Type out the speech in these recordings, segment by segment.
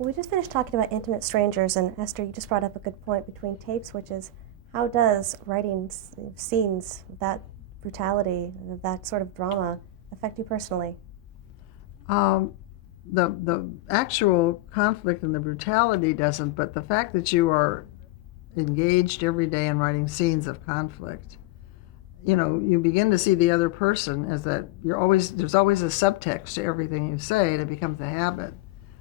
Well, we just finished talking about intimate strangers, and Esther, you just brought up a good point between tape switches. How does writing scenes of that brutality, of that sort of drama, affect you personally? Um, the actual conflict and the brutality doesn't, but the fact that you are engaged every day in writing scenes of conflict, you begin to see the other person as that there's always a subtext to everything you say, and it becomes a habit.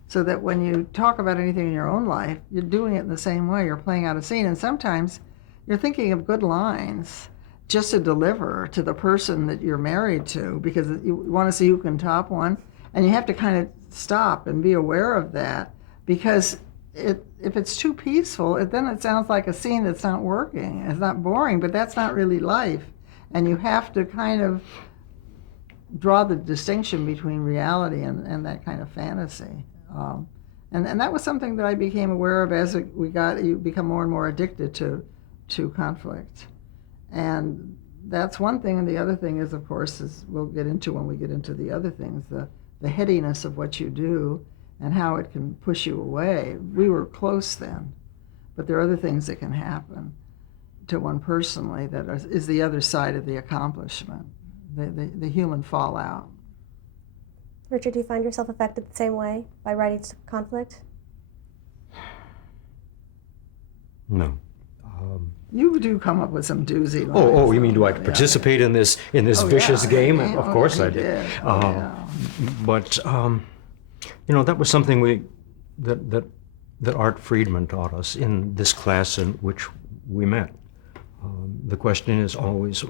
So that when you talk about anything in your own life, you're doing it in the same way. You're playing out a scene, and sometimes you're thinking of good lines just to deliver to the person that you're married to, because you want to see who can top one, and you have to kind of stop and be aware of that, because if it's too peaceful, then it sounds like a scene that's not working. It's not boring, but that's not really life, and you have to kind of draw the distinction between reality and that kind of fantasy. And that was something that I became aware of as you become more and more addicted to conflict. And that's one thing, and the other thing is, of course, is we'll get into when we get into the other things, the headiness of what you do and how it can push you away. We were close then, but there are other things that can happen to one personally that is the other side of the accomplishment, the human fallout. Richard, do you find yourself affected the same way by writing conflict? No. You do come up with some doozy lines. Oh, you mean do I participate in this vicious game? Of course I did. But that was something that Art Friedman taught us in this class in which we met. The question is always,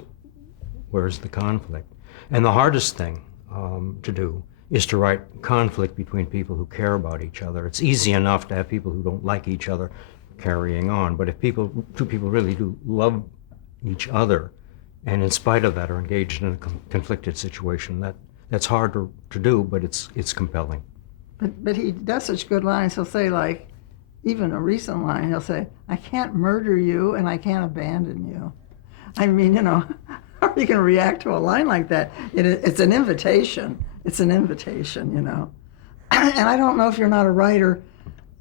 where's the conflict? And the hardest thing to do is to write conflict between people who care about each other. It's easy enough to have people who don't like each other carrying on, but if two people really do love each other, and in spite of that are engaged in a conflicted situation, that's hard to do, but it's compelling. But he does such good lines. He'll say, like, even a recent line, he'll say, "I can't murder you and I can't abandon you." I mean, how are you going to react to a line like that? It's an invitation. It's an invitation, And I don't know if you're not a writer,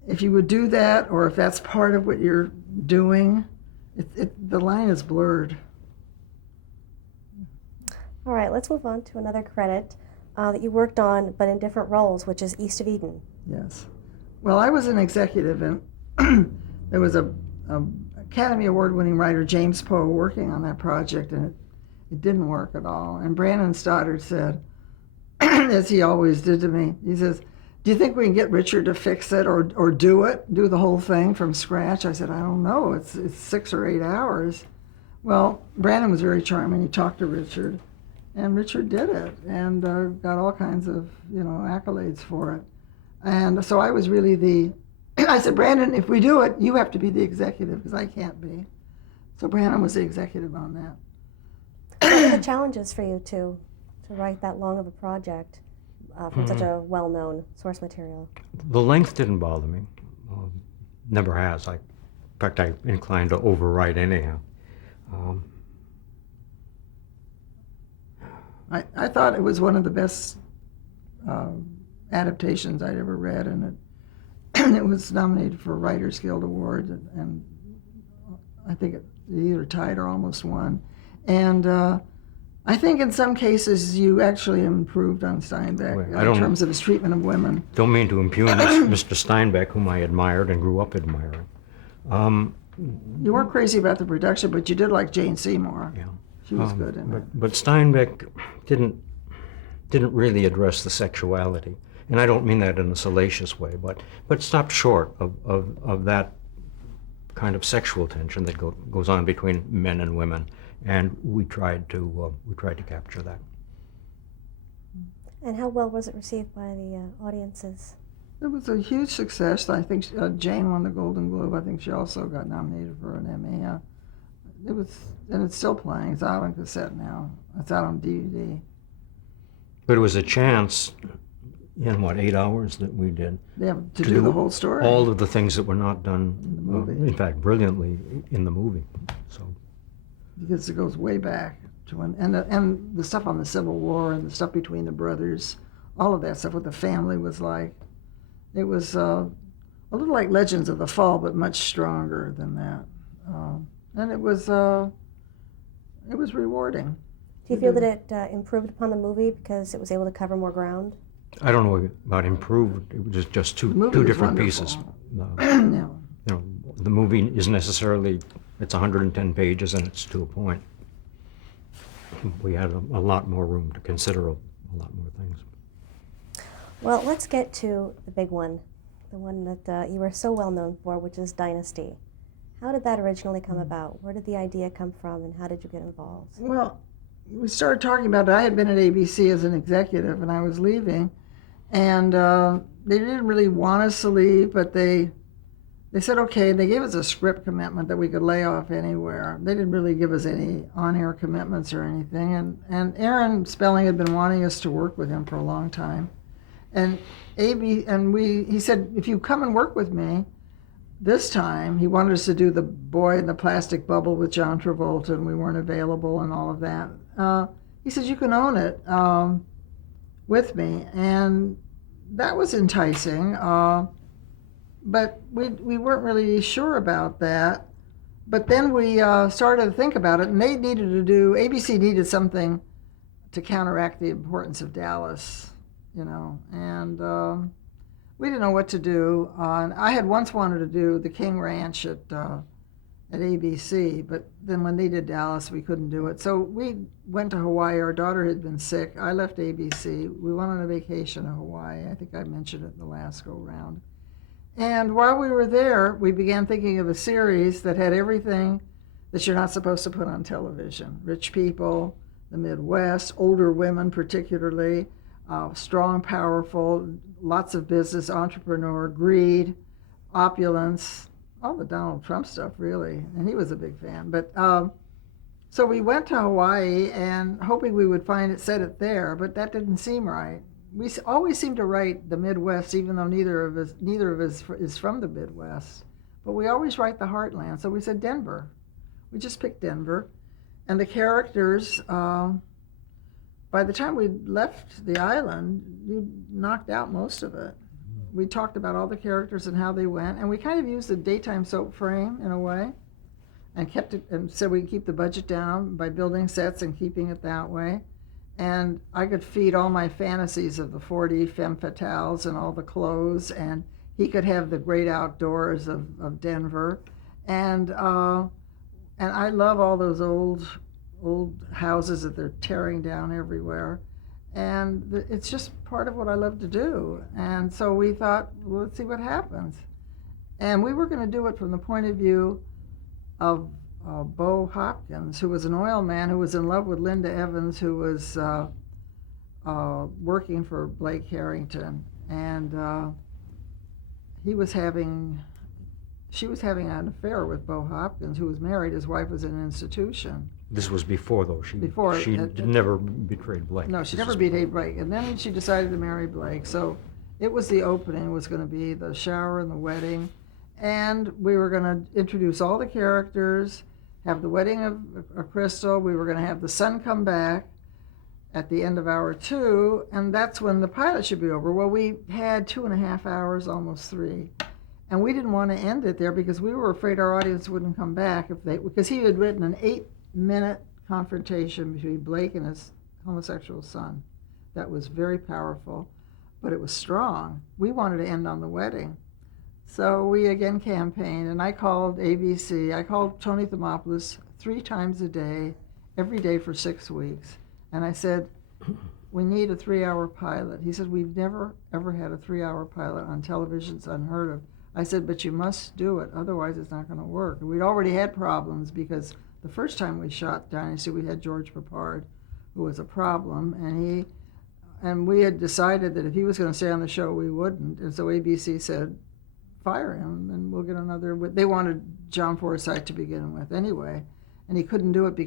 if you would do that, or if that's part of what you're doing. The line is blurred. All right, let's move on to another credit that you worked on, but in different roles, which is East of Eden. Yes. Well, I was an executive, and there was a Academy Award-winning writer, James Poe, working on that project, and it didn't work at all. And Brandon Stoddard said, as he always did to me, he says, "Do you think we can get Richard to fix it or do the whole thing from scratch?" I said, "I don't know. It's 6 or 8 hours." Well, Brandon was very charming. He talked to Richard, and Richard did it and got all kinds of accolades for it. And so I was really I said, "Brandon, if we do it, you have to be the executive because I can't be." So Brandon was the executive on that. What are the challenges for you to write that long of a project from such a well-known source material? The length didn't bother me. Never has. In fact, I'm inclined to overwrite anyhow. I thought it was one of the best adaptations I'd ever read, and it was nominated for a Writers Guild Award, and I think it either tied or almost won. And I think in some cases you actually improved on Steinbeck in terms of his treatment of women. Don't mean to impugn Mr. Steinbeck, whom I admired and grew up admiring. You weren't crazy about the production, but you did like Jane Seymour. Yeah. She was good in it. But Steinbeck didn't really address the sexuality. And I don't mean that in a salacious way, but stopped short of that kind of sexual tension that goes on between men and women. And we tried to capture that. And how well was it received by the audiences? It was a huge success. I think Jane won the Golden Globe. I think she also got nominated for an Emmy. And it's still playing. It's out on cassette now. It's out on DVD. But it was a chance in 8 hours that we did to do the whole story. All of the things that were not done in the movie. In fact, brilliantly in the movie. So. Because it goes way back to when, and the stuff on the Civil War and the stuff between the brothers, all of that stuff, what the family was like. It was a little like Legends of the Fall, but much stronger than that. And it was rewarding. Do you feel that it improved upon the movie because it was able to cover more ground? I don't know about improved. It was just two different pieces. Yeah. You know, the movie is necessarily, it's 110 pages and it's to a point. We had a lot more room to consider a lot more things. Well, let's get to the big one, the one that you were so well known for, which is Dynasty. How did that originally come about? Where did the idea come from, and how did you get involved? Well, we started talking about it. I had been at ABC as an executive, and I was leaving, and they didn't really want us to leave, but they said okay. They gave us a script commitment that we could lay off anywhere. They didn't really give us any on-air commitments or anything. And Aaron Spelling had been wanting us to work with him for a long time, and he said, if you come and work with me. This time, he wanted us to do The Boy in the Plastic Bubble with John Travolta, and we weren't available and all of that. He says, you can own it with me. And that was enticing, but we weren't really sure about that. But then we started to think about it, and ABC needed something to counteract the importance of Dallas, and we didn't know what to do. And I had once wanted to do the King Ranch at ABC, but then when they did Dallas, we couldn't do it. So we went to Hawaii. Our daughter had been sick. I left ABC. We went on a vacation to Hawaii. I think I mentioned it in the last go-round. And while we were there, we began thinking of a series that had everything that you're not supposed to put on television. Rich people, the Midwest, older women particularly, strong, powerful, lots of business, entrepreneur, greed, opulence, all the Donald Trump stuff, really. And he was a big fan. But so we went to Hawaii and hoping we would set it there, but that didn't seem right. We always seem to write the Midwest, even though neither of us is from the Midwest. But we always write the heartland. So we said Denver. We just picked Denver. And the characters, by the time we left the island, you knocked out most of it. We talked about all the characters and how they went, and we kind of used a daytime soap frame in a way, and kept it, and said we could keep the budget down by building sets and keeping it that way. And I could feed all my fantasies of the 40 femme fatales and all the clothes, and he could have the great outdoors of Denver, and I love all those old houses that they're tearing down everywhere. And it's just part of what I love to do. And so we thought, well, let's see what happens. And we were going to do it from the point of view of Bo Hopkins, who was an oil man who was in love with Linda Evans, who was working for Blake Harrington. And she was having an affair with Bo Hopkins, who was married. His wife was in an institution. This was before, though. She never betrayed Blake. No, she never betrayed Blake. And then she decided to marry Blake. So it was the opening, was going to be the shower and the wedding. And we were going to introduce all the characters, have the wedding of Crystal. We were going to have the son come back at the end of hour 2, and that's when the pilot should be over. Well, we had 2.5 hours, almost 3. And we didn't want to end it there because we were afraid our audience wouldn't come back because he had written an 8-minute confrontation between Blake and his homosexual son that was very powerful, but it was strong. We wanted to end on the wedding. So we again campaigned, and I called ABC. I called Tony Thomopoulos 3 times a day, every day for 6 weeks. And I said, we need a 3-hour pilot. He said, we've never, ever had a 3-hour pilot on television. It's unheard of. I said, but you must do it, otherwise it's not going to work. And we'd already had problems because the first time we shot Dynasty, we had George Papard, who was a problem, and we had decided that if he was going to stay on the show, we wouldn't. And so ABC said, fire him, and we'll get another. They wanted John Forsythe to begin with anyway, and he couldn't do it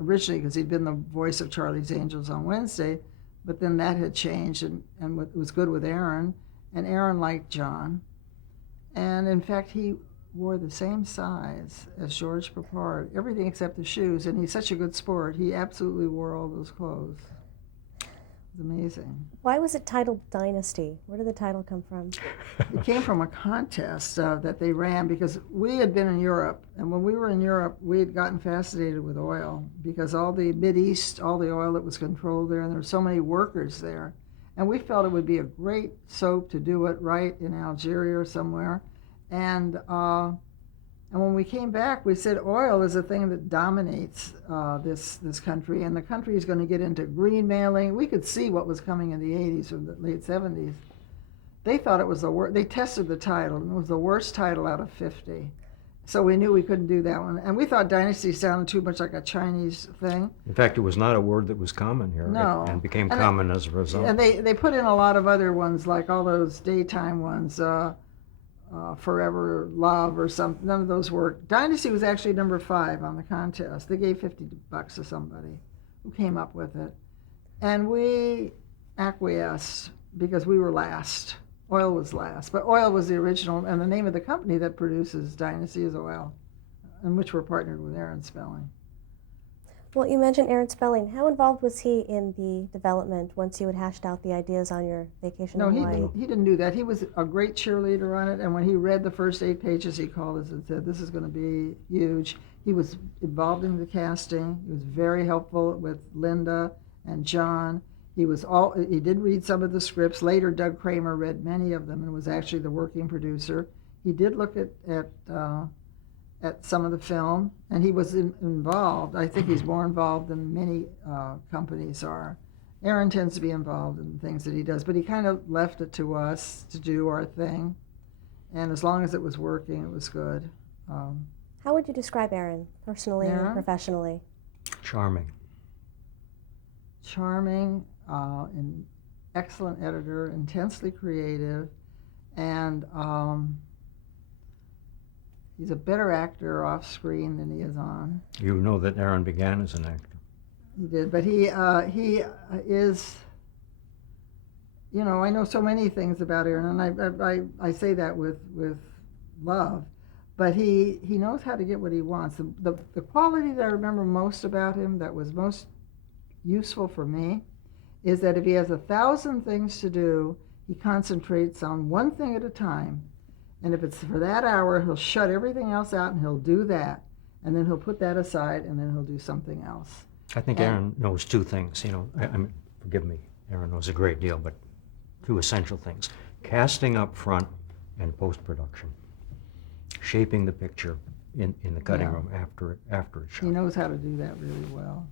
originally because he'd been the voice of Charlie's Angels on Wednesday, but then that had changed, and it was good with Aaron, and Aaron liked John. And in fact, he wore the same size as George Papard, everything except the shoes, and he's such a good sport. He absolutely wore all those clothes. amazing. Why was it titled Dynasty? Where did the title come from? It came from a contest that they ran because we had been in Europe, and when we were in Europe, we had gotten fascinated with oil because all the Mideast, all the oil that was controlled there, and there were so many workers there. And we felt it would be a great soap to do it right in Algeria or somewhere. And when we came back, we said oil is a thing that dominates this country, and the country is going to get into green mailing. We could see what was coming in the 80s or the late 70s. They thought it was the worst. They tested the title, and it was the worst title out of 50. So we knew we couldn't do that one. And we thought dynasty sounded too much like a Chinese thing. In fact, it was not a word that was common here. No. And became common as a result. And they put in a lot of other ones, like all those daytime ones. Forever Love or something. None of those worked. Dynasty was actually number 5 on the contest. They gave $50 to somebody who came up with it. And we acquiesced because we were last. Oil was last. But oil was the original, and the name of the company that produces Dynasty is Oil, in which we're partnered with Aaron Spelling. Well, you mentioned Aaron Spelling. How involved was he in the development once you had hashed out the ideas on your vacation in Hawaii? No, he didn't do that. He was a great cheerleader on it, and when he read the first 8 pages, he called us and said, this is going to be huge. He was involved in the casting. He was very helpful with Linda and John. He did read some of the scripts. Later, Doug Kramer read many of them and was actually the working producer. He did look at some of the film, and he was involved. I think he's more involved than many companies are. Aaron tends to be involved in things that he does, but he kind of left it to us to do our thing, and as long as it was working, it was good. How would you describe Aaron, personally and professionally? Charming. Charming, an excellent editor, intensely creative, and he's a better actor off screen than he is on. You know that Aaron began as an actor. He did, but he is, I know so many things about Aaron, and I say that with love, but he knows how to get what he wants. The quality that I remember most about him that was most useful for me is that if he has 1,000 things to do, he concentrates on one thing at a time. And if it's for that hour, he'll shut everything else out and he'll do that. And then he'll put that aside and then he'll do something else. I think Aaron knows 2 things. I mean, forgive me, Aaron knows a great deal, but 2 essential things. Casting up front and post-production. Shaping the picture in the cutting room after it's shot. He knows how to do that really well.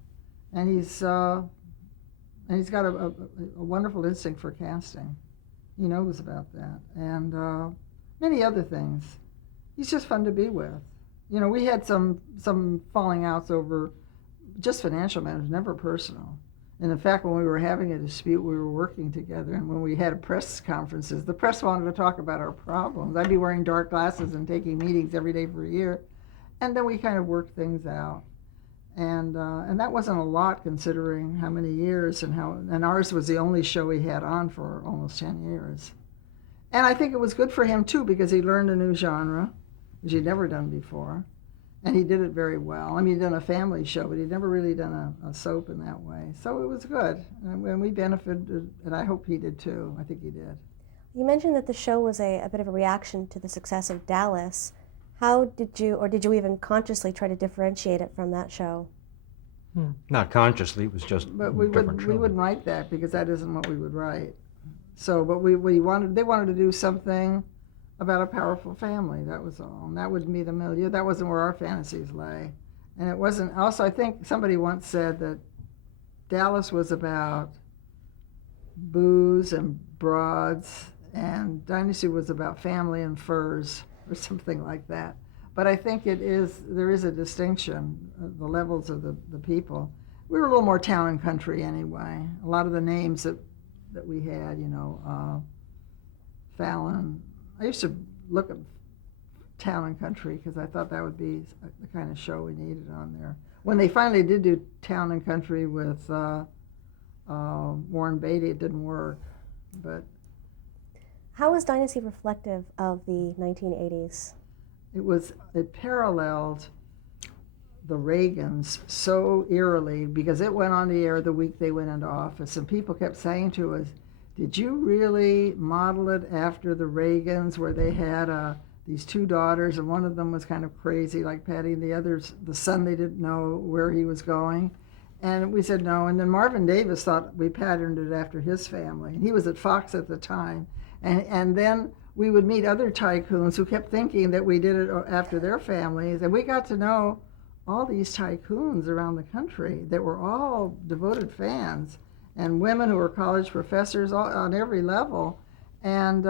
And he's got a wonderful instinct for casting. He knows about that. And many other things. He's just fun to be with. We had some falling outs over just financial matters, never personal. And in fact, when we were having a dispute, we were working together, and when we had press conferences, the press wanted to talk about our problems. I'd be wearing dark glasses and taking meetings every day for a year, and then we kind of worked things out. And that wasn't a lot considering how many years and ours was the only show he had on for almost 10 years. And I think it was good for him, too, because he learned a new genre, which he'd never done before. And he did it very well. I mean, he'd done a family show, but he'd never really done a soap in that way. So it was good. And we benefited, and I hope he did, too. I think he did. You mentioned that the show was a bit of a reaction to the success of Dallas. How did you even consciously try to differentiate it from that show? Not consciously, it was just but we wouldn't write that because that isn't what we would write. So, but they wanted to do something about a powerful family. That was all. And that would be the milieu. That wasn't where our fantasies lay. And it wasn't. Also, I think somebody once said that Dallas was about booze and broads, and Dynasty was about family and furs, or something like that. But I think there is a distinction, the levels of the people. We were a little more town and country anyway. A lot of the names that we had, Fallon. I used to look at town and country because I thought that would be the kind of show we needed on there. When they finally did do town and country with Warren Beatty, it didn't work. But how was Dynasty reflective of the 1980s? It paralleled the Reagans so eerily because it went on the air the week they went into office, and people kept saying to us, did you really model it after the Reagans, where they had these two daughters, and one of them was kind of crazy like Patty, and the other's the son, they didn't know where he was going? And we said no. And then Marvin Davis thought we patterned it after his family, and he was at Fox at the time. And then we would meet other tycoons who kept thinking that we did it after their families, and we got to know all these tycoons around the country that were all devoted fans, and women who were college professors on every level. And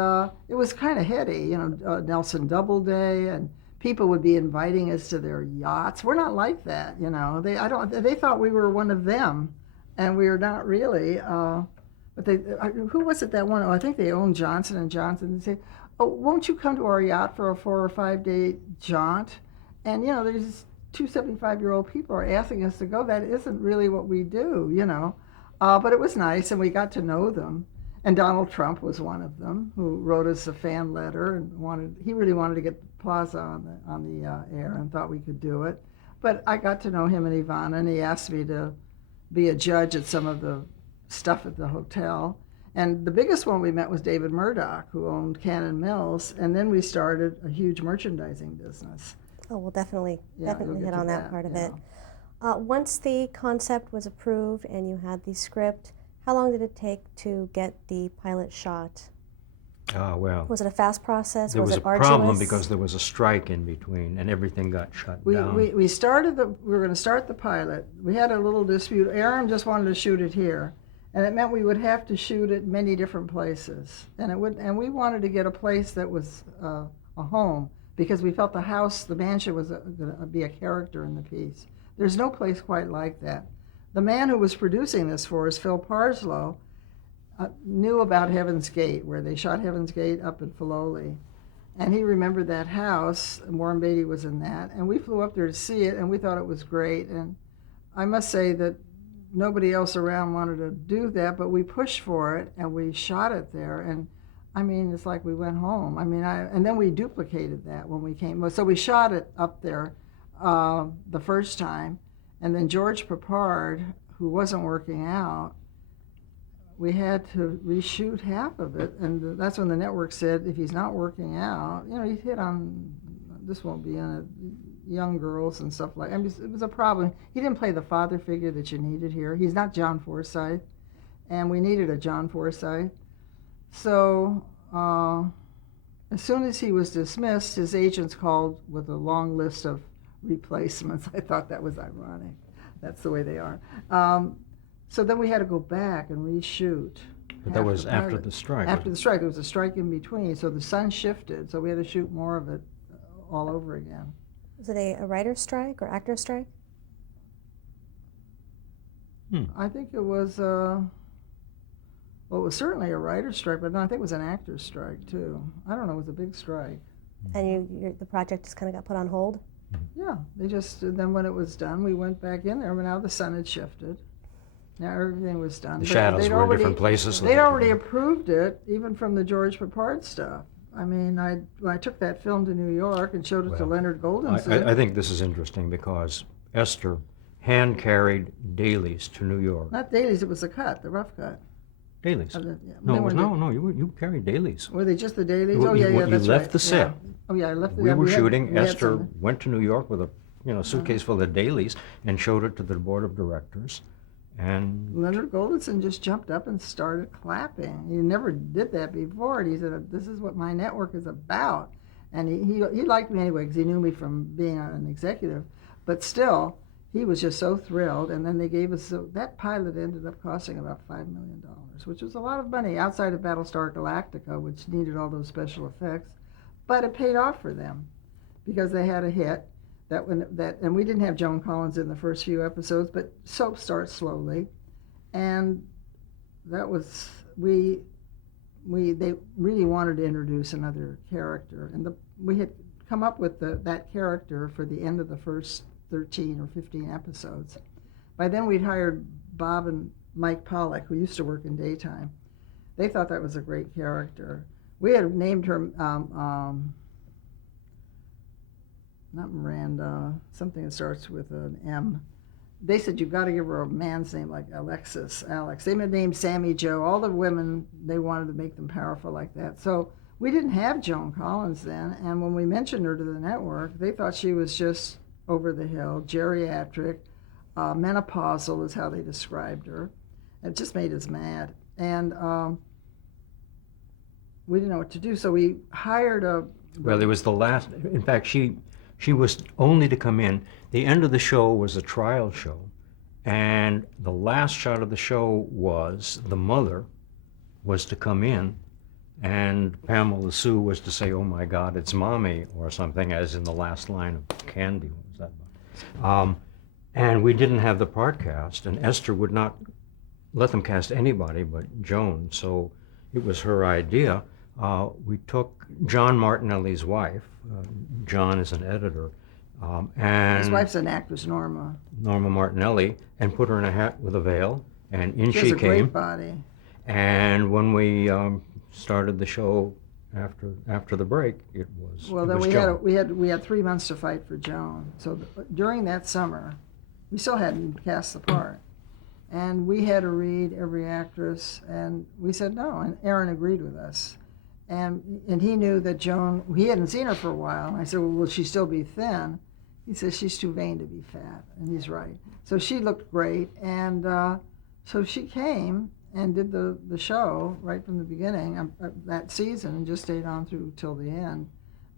it was kind of heady, Nelson Doubleday, and people would be inviting us to their yachts. We're not like that, They thought we were one of them, and we are not really. But who was it that one? Oh, I think they owned Johnson and Johnson. They say, "Oh, won't you come to our yacht for a 4 or 5 day jaunt?" And there's two 75-year-old people are asking us to go. That isn't really what we do, But it was nice, and we got to know them. And Donald Trump was one of them, who wrote us a fan letter and he really wanted to get the Plaza on the air and thought we could do it. But I got to know him and Ivana, and he asked me to be a judge at some of the stuff at the hotel. And the biggest one we met was David Murdoch, who owned Cannon Mills, and then we started a huge merchandising business. Oh, we'll definitely Yeah, hit on that part of it. Once the concept was approved and you had the script, how long did it take to get the pilot shot? Well, Was it a fast process? there was it a arduous? problem because there was a strike in between, and everything got shut down. We were going to start the pilot. We had a little dispute. Aaron just wanted to shoot it here, and it meant we would have to shoot it many different places. And we wanted to get a place that was a home, because we felt the mansion was going to be a character in the piece. There's no place quite like that. The man who was producing this for us, Phil Parslow, knew about Heaven's Gate, where they shot Heaven's Gate up in Filoli. And he remembered that house, and Warren Beatty was in that. And we flew up there to see it, and we thought it was great. And I must say that nobody else around wanted to do that, but we pushed for it, and we shot it there. And it's like we went home. And then we duplicated that when we came. So we shot it up there the first time. And then George Papard, who wasn't working out, we had to reshoot half of it. And that's when the network said, if he's not working out, he's hit on, this won't be in it, young girls and stuff like that. It was a problem. He didn't play the father figure that you needed here. He's not John Forsythe, and we needed a John Forsythe. So as soon as he was dismissed, his agents called with a long list of replacements. I thought that was ironic. That's the way they are. So then we had to go back and reshoot. But that was after the strike. After the strike. There was a strike in between, so the sun shifted, so we had to shoot more of it all over again. Was it a writer's strike or actor's strike? I think it was, it was certainly a writer's strike, but no, I think it was an actor's strike, too. I don't know, it was a big strike. And the project just kind of got put on hold? Yeah, then when it was done, we went back in there, but now the sun had shifted. Now everything was done. The shadows were in different places. They'd already approved it, even from the George Papard stuff. When I took that film to New York and showed it to Leonard Goldenson. I think this is interesting because Esther hand-carried dailies to New York. Not dailies, it was the rough cut. Dailies? No, you carried dailies. Were they just the dailies? That's right. You left the set. Yeah. Oh, yeah, I left the We were shooting. Esther went to New York with a suitcase full of dailies and showed it to the board of directors. And Leonard Goldenson just jumped up and started clapping. He never did that before. And he said, "This is what my network is about." And he liked me anyway because he knew me from being an executive. But still, he was just so thrilled. And then they gave us, that pilot ended up costing about $5 million, which was a lot of money outside of Battlestar Galactica, which needed all those special effects. But it paid off for them because they had a hit. And we didn't have Joan Collins in the first few episodes, but soap starts slowly, and that was they really wanted to introduce another character, and we had come up with that character for the end of the first 13 or 15 episodes. By then we'd hired Bob and Mike Pollock, who used to work in daytime. They thought that was a great character. We had named her not Miranda, something that starts with an M. They said, you've got to give her a man's name like Alexis, Alex. They named Sammy Joe. All the women, they wanted to make them powerful like that. So we didn't have Joan Collins then, and when we mentioned her to the network, they thought she was just over the hill, geriatric, menopausal is how they described her. It just made us mad. And we didn't know what to do, so we hired a... Well, it was the last, in fact, she was only to come in. The end of the show was a trial show, and the last shot of the show was the mother was to come in, and Pamela Sue was to say, "Oh my God, it's Mommy," or something, as in the last line of Candy. What was that about? And we didn't have the part cast, and Esther would not let them cast anybody but Joan, so it was her idea. We took John Martinelli's wife. John is an editor. And his wife's an actress, Norma Martinelli, and put her in a hat with a veil, and in she has a came. great body. And when we started the show after the break, it was well. it Then was we Joan. had 3 months to fight for Joan. So during that summer, we still hadn't cast the part, and we had to read every actress, and we said no, and Aaron agreed with us. And he knew that Joan, he hadn't seen her for a while. And I said, well, will she still be thin? He says, she's too vain to be fat. And he's right. So she looked great. And so she came and did the show right from the beginning that season and just stayed on through till the end.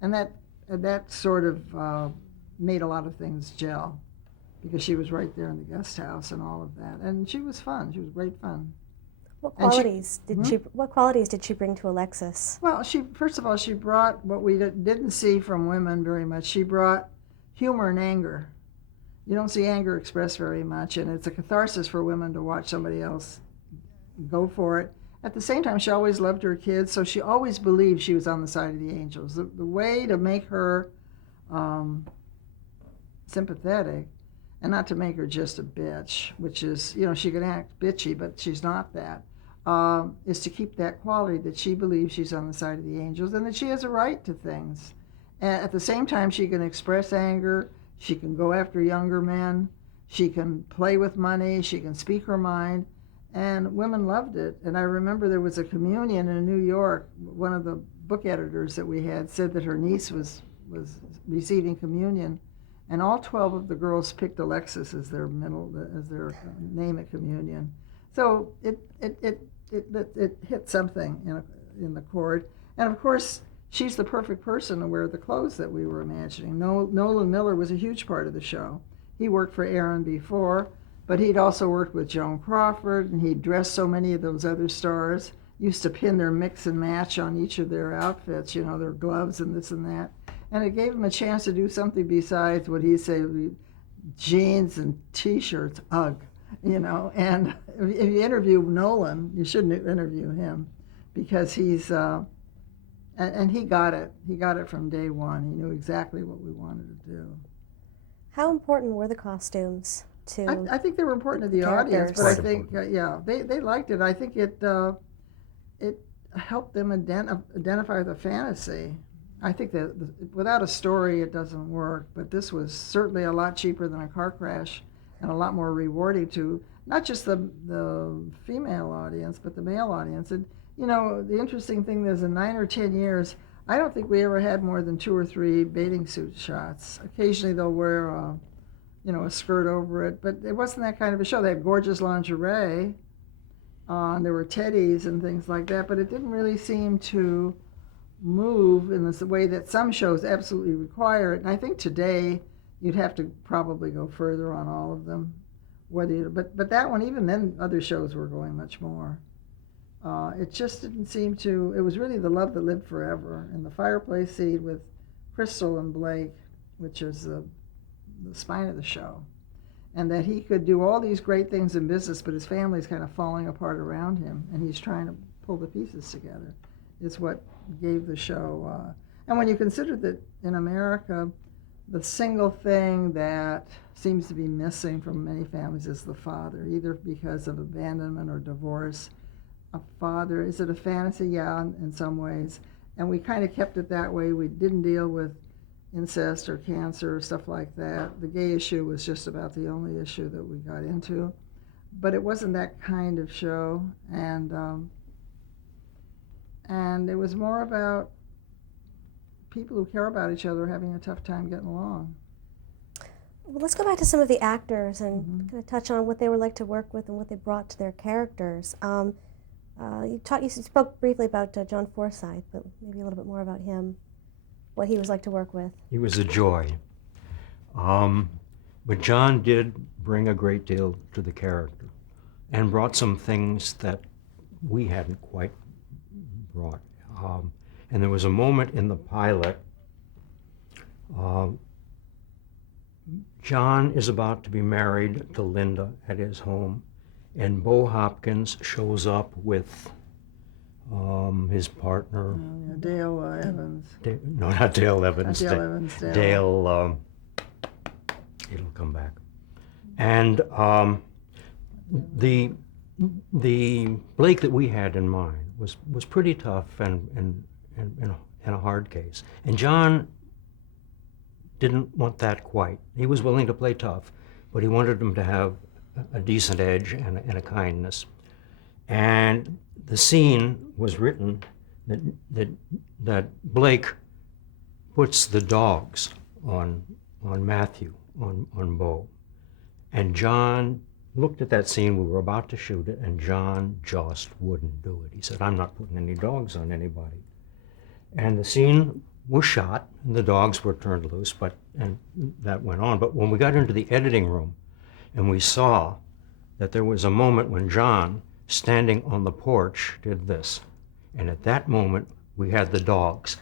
And that sort of made a lot of things gel because she was right there in the guest house and all of that. And she was fun. She was great fun. What qualities did she bring to Alexis? Well, first of all, she brought what we didn't see from women very much. She brought humor and anger. You don't see anger expressed very much, and it's a catharsis for women to watch somebody else go for it. At the same time, she always loved her kids, so she always believed she was on the side of the angels. The way to make her sympathetic and not to make her just a bitch, which is, she can act bitchy, but she's not that, is to keep that quality that she believes she's on the side of the angels and that she has a right to things. And at the same time, she can express anger, she can go after younger men, she can play with money, she can speak her mind, and women loved it. And I remember there was a communion in New York. One of the book editors that we had said that her niece was receiving communion, and all 12 of the girls picked Alexis as their name at communion. So it hit something in the chord. And of course, she's the perfect person to wear the clothes that we were imagining. Nolan Miller was a huge part of the show. He worked for Aaron before, but he'd also worked with Joan Crawford, and he'd dressed so many of those other stars, used to pin their mix and match on each of their outfits, their gloves and this and that. And it gave him a chance to do something besides what he'd say, jeans and T-shirts, ugh, And if you interview Nolan, you shouldn't interview him because he's, and he got it. He got it from day one. He knew exactly what we wanted to do. How important were the costumes to I think they were important to the audience, but I think, they liked it. I think it helped them identify the fantasy. I think that without a story, it doesn't work, but this was certainly a lot cheaper than a car crash and a lot more rewarding to not just the female audience, but the male audience. And, the interesting thing is in 9 or 10 years, I don't think we ever had more than 2 or 3 bathing suit shots. Occasionally they'll wear a skirt over it, but it wasn't that kind of a show. They had gorgeous lingerie, and there were teddies and things like that, but it didn't really seem to move in the way that some shows absolutely require it. And I think today you'd have to probably go further on all of them. But that one, even then, other shows were going much more. It just didn't seem to. It was really the love that lived forever, and the fireplace scene with Crystal and Blake, which is the spine of the show, and that he could do all these great things in business, but his family's kind of falling apart around him, and he's trying to pull the pieces together, is what gave the show. And when you consider that in America, the single thing that seems to be missing from many families is the father, either because of abandonment or divorce. A father, is it a fantasy? Yeah, in some ways. And we kind of kept it that way. We didn't deal with incest or cancer or stuff like that. The gay issue was just about the only issue that we got into. But it wasn't that kind of show, and it was more about people who care about each other having a tough time getting along. Well, let's go back to some of the actors and kind of touch on what they were like to work with and what they brought to their characters. You spoke briefly about John Forsythe, but maybe a little bit more about him, what he was like to work with. He was a joy. But John did bring a great deal to the character and brought some things that we hadn't quite brought. And there was a moment in the pilot, John is about to be married to Linda at his home, and Bo Hopkins shows up with his partner. Dale Evans. No, not Dale Evans. Not Dale Evans. Dale, it'll come back. And the Blake that we had in mind was pretty tough and a hard case. And John didn't want that quite. He was willing to play tough, but he wanted him to have a decent edge and a kindness. And the scene was written that Blake puts the dogs on Matthew, on Bo. And John looked at that scene, we were about to shoot it, and John just wouldn't do it. He said, I'm not putting any dogs on anybody. And the scene was shot, and the dogs were turned loose, and that went on. But when we got into the editing room, and we saw that there was a moment when John, standing on the porch, did this. And at that moment, we had the dogs,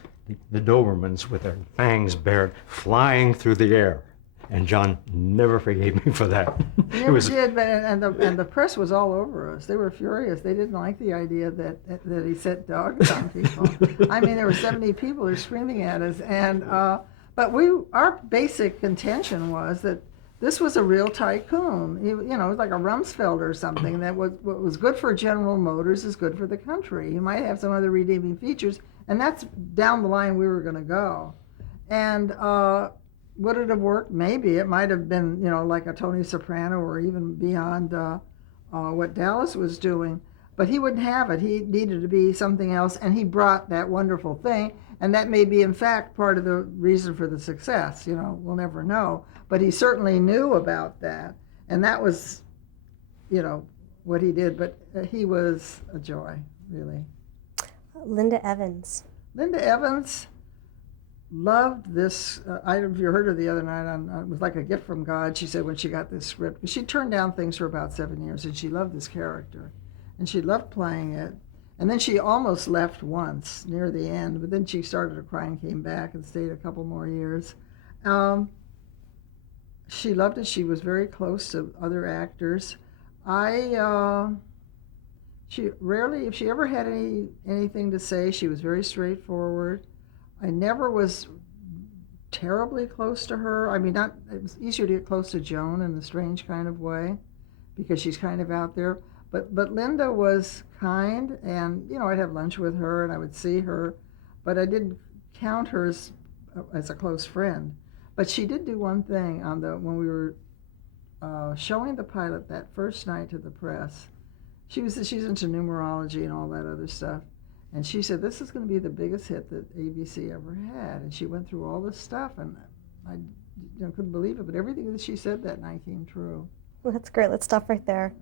the Dobermans with their fangs bared, flying through the air. And John never forgave me for that. He never did, but, and the press was all over us. They were furious. They didn't like the idea that he set dogs on people. I mean, there were 70 people who were screaming at us, and but our basic contention was that this was a real tycoon. It was like a Rumsfeld or something. That what was good for General Motors is good for the country. He might have some other redeeming features, and that's down the line we were going to go. And would it have worked? Maybe. It might have been, like a Tony Soprano or even beyond what Dallas was doing. But he wouldn't have it. He needed to be something else, and he brought that wonderful thing. And that may be, in fact, part of the reason for the success. We'll never know. But he certainly knew about that. And that was, what he did. But he was a joy, really. Linda Evans. Linda Evans loved this. I don't know if you heard her the other night. It was like a gift from God, she said, when she got this script. She turned down things for about 7 years, and she loved this character. And she loved playing it. And then she almost left once near the end, but then she started to cry and came back and stayed a couple more years. She loved it. She was very close to other actors. She rarely, if she ever had anything to say, she was very straightforward. I never was terribly close to her. I mean, it was easier to get close to Joan in a strange kind of way because she's kind of out there. But Linda was kind, and I'd have lunch with her and I would see her, but I didn't count her as a close friend. But she did do one thing when we were showing the pilot that first night to the press. She's into numerology and all that other stuff. And she said, this is going to be the biggest hit that ABC ever had. And she went through all this stuff, and I couldn't believe it. But everything that she said that night came true. Well, that's great. Let's stop right there.